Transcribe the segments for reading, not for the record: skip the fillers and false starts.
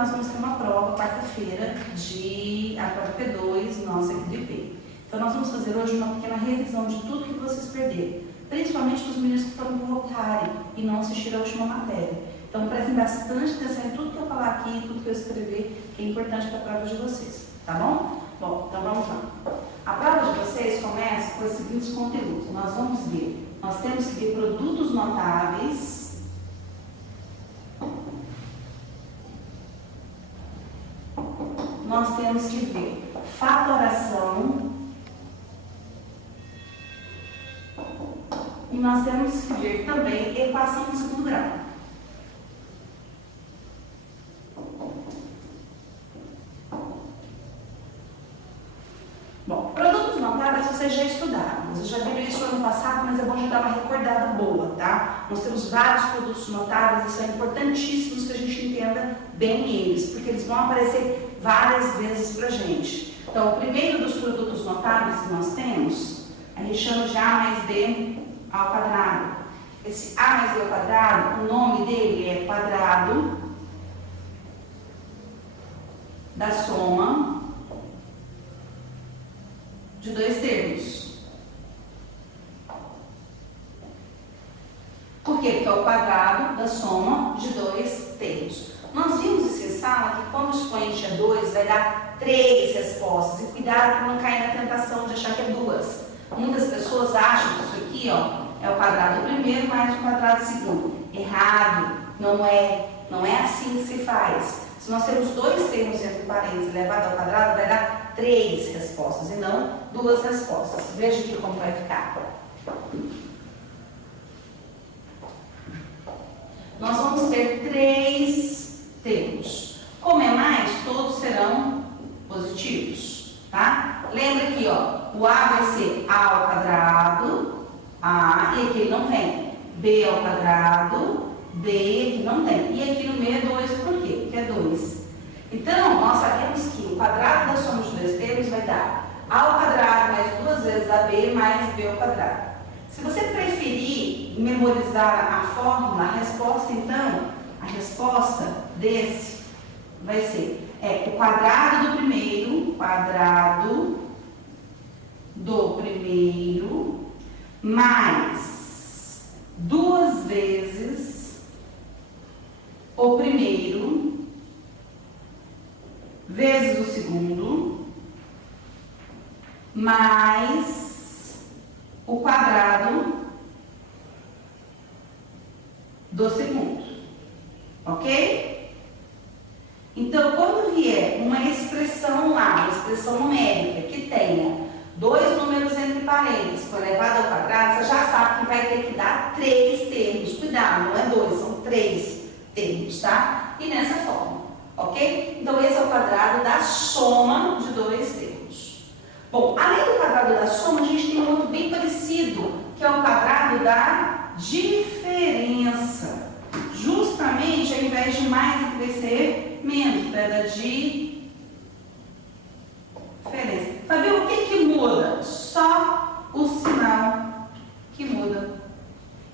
Nós vamos ter uma prova quarta-feira a prova P2, nossa equipe de P. Então nós vamos fazer hoje uma pequena revisão de tudo que vocês perderam, principalmente dos meninos que foram para o Rotary e não assistiram a última matéria. Então prestem bastante atenção em tudo que eu falar aqui, tudo que eu escrever, que é importante para a prova de vocês, tá bom? Bom, então vamos lá. A prova de vocês começa com os seguintes conteúdos. Nós vamos ver, nós temos que ver produtos notáveis, nós temos que ver fatoração e nós temos que ver também equação de segundo grau. Bom, produtos notáveis vocês já estudaram, vocês já viram isso no ano passado, mas é bom já dar uma recordada boa, tá? Nós temos vários produtos notáveis e são importantíssimos que a gente entenda bem eles, porque eles vão aparecer várias vezes pra gente. Então, o primeiro dos produtos notáveis que nós temos, a gente chama de A mais B ao quadrado. Esse A mais B ao quadrado, o nome dele é quadrado da soma de dois termos. Por quê? Porque é o quadrado da soma de dois termos. Nós vimos isso em sala que quando o expoente é 2, vai dar 3 respostas. E cuidado para não cair na tentação de achar que é 2. Muitas pessoas acham que isso aqui, ó, é o quadrado do primeiro mais o quadrado do segundo. Errado. Não é assim que se faz. Se nós temos dois termos entre parênteses elevado ao quadrado, vai dar 3 respostas e não 2 respostas. Veja aqui como vai ficar. Nós vamos ter 3 termos. Como é mais, todos serão positivos, tá? Lembra aqui, ó, o A vai ser A ao quadrado, A, e aqui ele não vem. B ao quadrado, B, aqui não tem. E aqui no meio é 2, por quê? Porque é 2. Então, nós sabemos que o quadrado da soma de dois termos vai dar A ao quadrado mais 2 vezes AB mais B ao quadrado. Se você preferir memorizar a fórmula, a resposta, então, a resposta desse vai ser o quadrado do primeiro, mais 2 vezes o primeiro vezes o segundo mais o quadrado do segundo. Ok? Então, quando vier uma expressão lá, uma expressão numérica que tenha 2 números entre parênteses, for elevado ao quadrado, você já sabe que vai ter que dar 3 termos. Cuidado, não é 2, são 3 termos, tá? E nessa forma, ok? Então, esse é o quadrado da soma de 2 termos. Bom, além do quadrado da soma, a gente tem um outro bem parecido, que é o quadrado da diferença. Justamente, ao invés de mais, aqui vai ser menos, para dar diferença. Fabio, o que muda? Só o sinal que muda.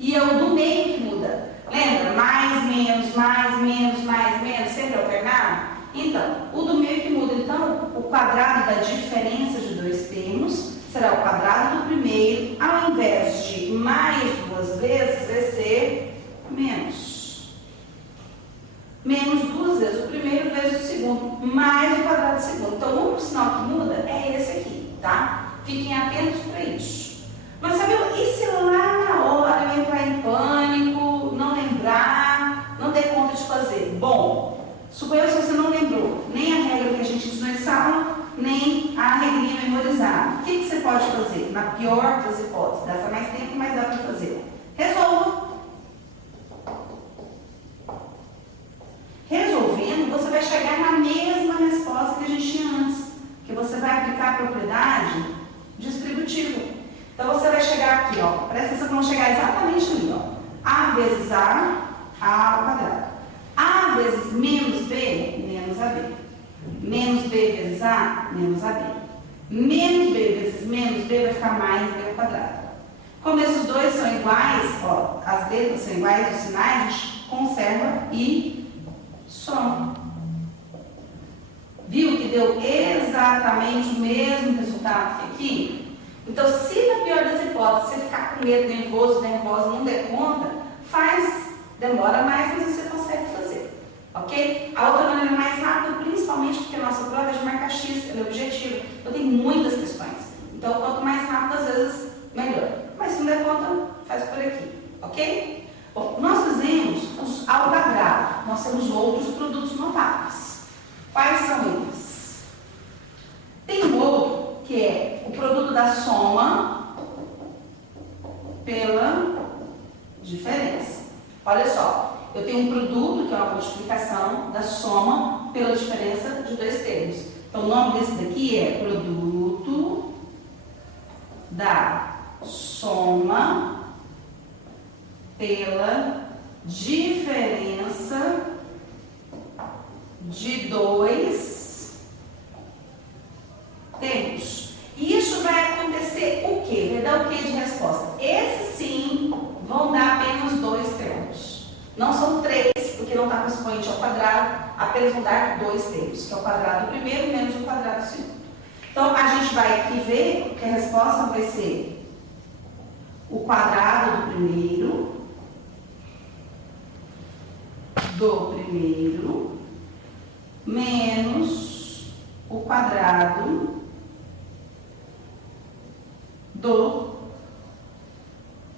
E é o do meio que muda. Lembra? Mais, menos, sempre alternado? Então, o do meio que muda. Então, o quadrado da diferença de dois termos será o quadrado do primeiro, ao invés de mais 2 vezes, vai ser menos. Menos 2 vezes o primeiro vezes o segundo, mais o quadrado do segundo. Então, o único sinal que muda é esse aqui, tá? Fiquem atentos para isso. Mas sabe, e se lá na hora eu entrar em pânico, não lembrar, não ter conta de fazer? Bom, suponha se você não lembrou nem a regra que a gente ensinou em sala, nem a regrinha memorizada. O que você pode fazer? Na pior das hipóteses, gasta mais tempo, mas dá para fazer. Resolva. Resolvendo, você vai chegar na mesma resposta que a gente tinha antes, que você vai aplicar a propriedade distributiva. Então, você vai chegar aqui, ó, presta atenção que vão chegar exatamente ali, ó, A vezes A ao quadrado. A vezes menos B, menos AB. Menos B vezes A, menos AB. Menos B vezes menos B vai ficar mais B ao quadrado. Como esses dois são iguais, ó, as letras são iguais, os sinais, a gente conserva e soma. deu exatamente o mesmo resultado que aqui? Então, se na pior das hipóteses você ficar com medo, nervosa, não der conta, demora mais, mas você consegue fazer, ok? A outra maneira mais rápida, principalmente porque a nossa prova é de marca X, ela é objetiva, então tem muitas questões. Então, quanto mais rápido, às vezes, melhor. Mas se não der conta, faz por aqui, ok? Bom, nós fazemos os ao quadrado, nós temos outros produtos notáveis. Quais são eles? Tem um outro que é o produto da soma pela diferença. Olha só, eu tenho um produto que é uma multiplicação da soma pela diferença de dois termos. Então, o nome desse daqui é produto da soma pela diferença de dois termos. E isso vai acontecer o quê? Vai dar o quê de resposta? Esses sim vão dar apenas dois termos. Não são três, porque não está com expoente ao quadrado, apenas vão dar dois termos, que é o quadrado do primeiro menos o quadrado do segundo. Então, a gente vai aqui ver que a resposta vai ser o quadrado do primeiro menos o quadrado do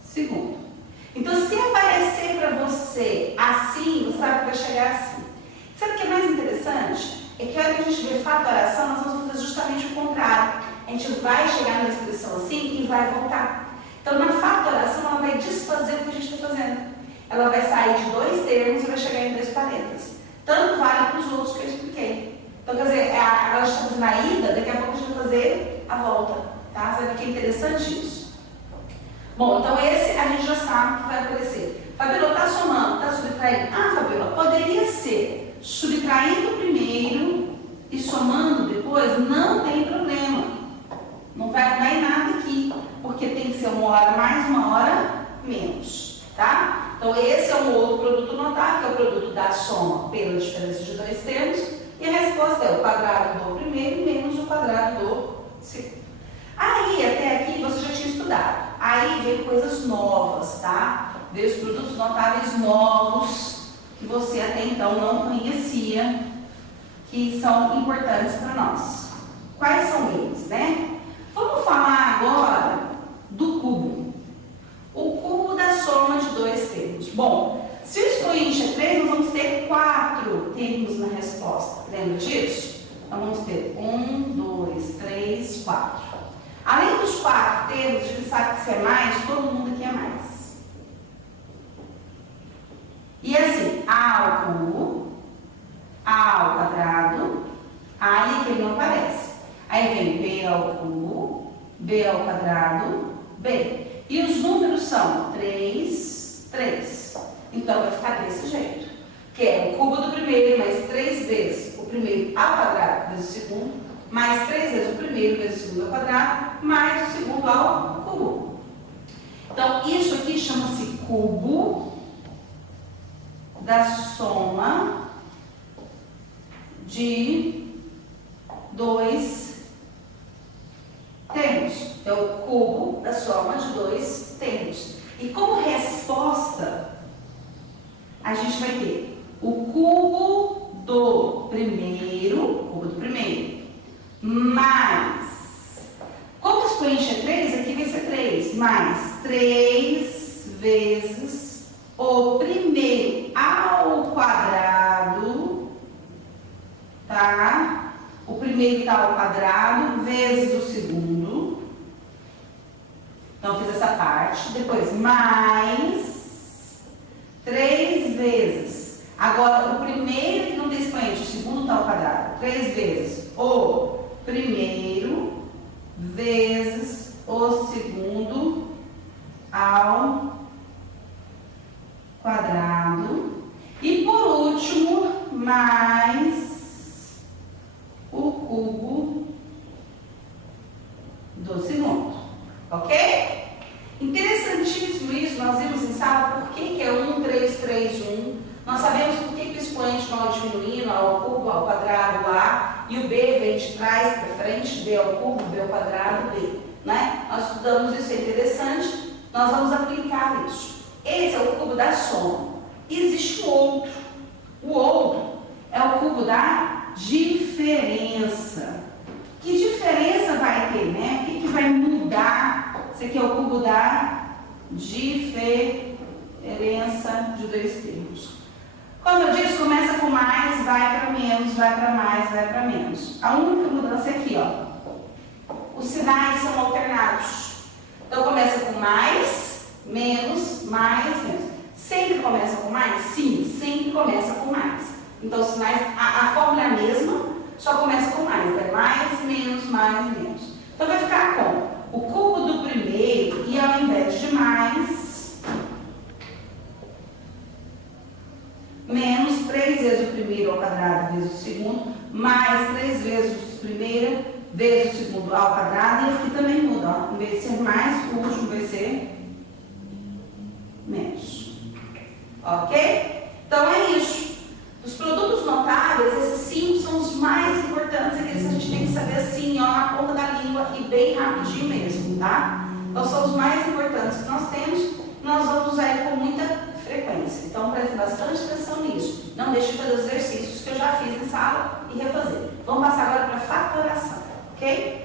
segundo. Então, se aparecer para você assim, você sabe que vai chegar assim. Sabe o que é mais interessante? É que a hora que a gente vê fatoração, nós vamos fazer justamente o contrário. A gente vai chegar numa expressão assim e vai voltar. Então, na fatoração, ela vai desfazer o que a gente está fazendo. Ela vai sair de dois termos e vai chegar em três parênteses. Tanto vale para os outros que eu expliquei. Então, quer dizer, ela está fazendo a ida, daqui a pouco a gente vai fazer a volta. Tá? Você vai ver que é interessante isso. Bom, então esse a gente já sabe que vai aparecer. Fabiola, está somando, está subtraindo? Ah, Fabiola, poderia ser subtraindo primeiro e somando depois? Não tem problema. Não vai dar em nada aqui, porque tem que ser uma hora mais, uma hora menos, tá? Então esse é um outro produto notável, que é o produto da soma pela diferença de dois termos, e a resposta é o quadrado do primeiro menos o quadrado do segundo. Aí, até aqui, você já tinha estudado. Aí veio coisas novas, tá? Veio os produtos notáveis novos, que você até então não conhecia, que são importantes para nós. Quais são eles, né? Vamos falar agora do cubo. O cubo da soma de dois termos. Bom, se o expoente é 3, nós vamos ter 4 termos na resposta. Lembra disso? Então, vamos ter 1, 2, 3, 4. Além dos 4 termos, a gente sabe que se é mais, todo mundo aqui é mais. E assim, A ao cubo, A ao quadrado, A que ele não aparece. Aí vem B ao cubo, B ao quadrado, B. E os números são 3, 3. Então, vai ficar desse jeito. Que é o cubo do primeiro mais 3 vezes o primeiro ao quadrado vezes o segundo, mais 3 vezes o primeiro vezes o segundo ao quadrado, mais o segundo ao cubo. Então, isso aqui chama-se cubo da soma de dois termos. É o cubo da soma de dois termos. E como resposta, a gente vai ter o cubo do primeiro, mais, como o expoente é 3, aqui vai ser 3, mais 3 vezes o primeiro ao quadrado, tá? O primeiro está ao quadrado vezes o segundo. Então, fiz essa parte. Depois, mais 3 vezes. Agora, o primeiro que não tem expoente, o segundo está ao quadrado. 3 vezes o primeiro vezes o segundo ao quadrado. E, por último, mais o cubo do segundo. Ok? Interessantíssimo isso. Nós vimos em sala por que é 1, 3, 3, 1. Nós sabemos por que o expoente não é diminuindo ao cubo, ao quadrado, a, e o b vem a gente traz para frente, b ao cubo, b ao quadrado, b. Né? Nós estudamos isso, é interessante, nós vamos aplicar isso. Esse é o cubo da soma. Existe um outro. O outro é o cubo da diferença. Que diferença vai ter, né? O que vai mudar? Esse aqui é o cubo da diferença de dois termos. Como eu disse, começa com mais, vai para menos, vai para mais, vai para menos. A única mudança é aqui, ó. Os sinais são alternados. Então, começa com mais, menos, mais, menos. Sempre começa com mais? Sim, sempre começa com mais. Então, os sinais, a fórmula é a mesma, só começa com mais. Vai mais, menos, menos. Então, vai ficar com o cubo do primeiro e ao invés de mais, menos 3 vezes o primeiro ao quadrado vezes o segundo, mais 3 vezes o primeiro vezes o segundo ao quadrado, e aqui também muda, ó. Em vez de ser mais, o último vai ser menos. Ok? Então é isso. Os produtos notáveis, esses 5 são os mais importantes, aqueles que a gente tem que saber assim, ó, na ponta da língua e bem rapidinho mesmo, tá? Então são os mais importantes que nós temos, nós vamos usar ele com muita frequência. Então preste bastante atenção nisso. Não deixe de fazer os exercícios que eu já fiz em sala e refazer. Vamos passar agora para a fatoração, ok?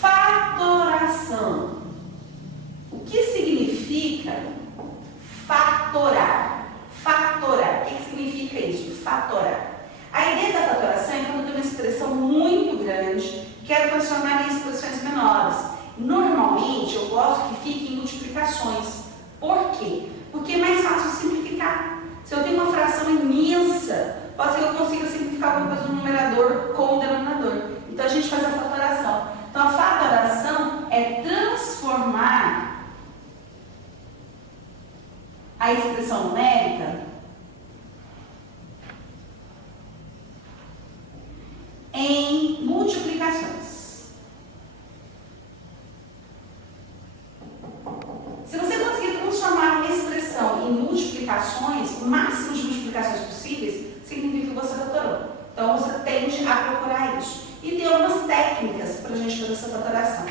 Fatoração. O que significa fatorar? Fatorar. O que significa isso? Fatorar. A ideia da fatoração é quando tem uma expressão muito grande, quero transformar em expressões menores. Normalmente, eu gosto que fique em multiplicações. Por quê? Porque é mais fácil simplificar. Se eu tenho uma fração imensa, pode ser que eu consiga simplificar alguma coisa no numerador com o denominador. Então, a gente faz a fatoração. Então, a fatoração é transformar a expressão numérica em multiplicações. Se você conseguir transformar uma expressão em multiplicações, o máximo de multiplicações possíveis, significa que você fatorou. Então, você tende a procurar isso. E tem algumas técnicas para a gente fazer essa fatoração.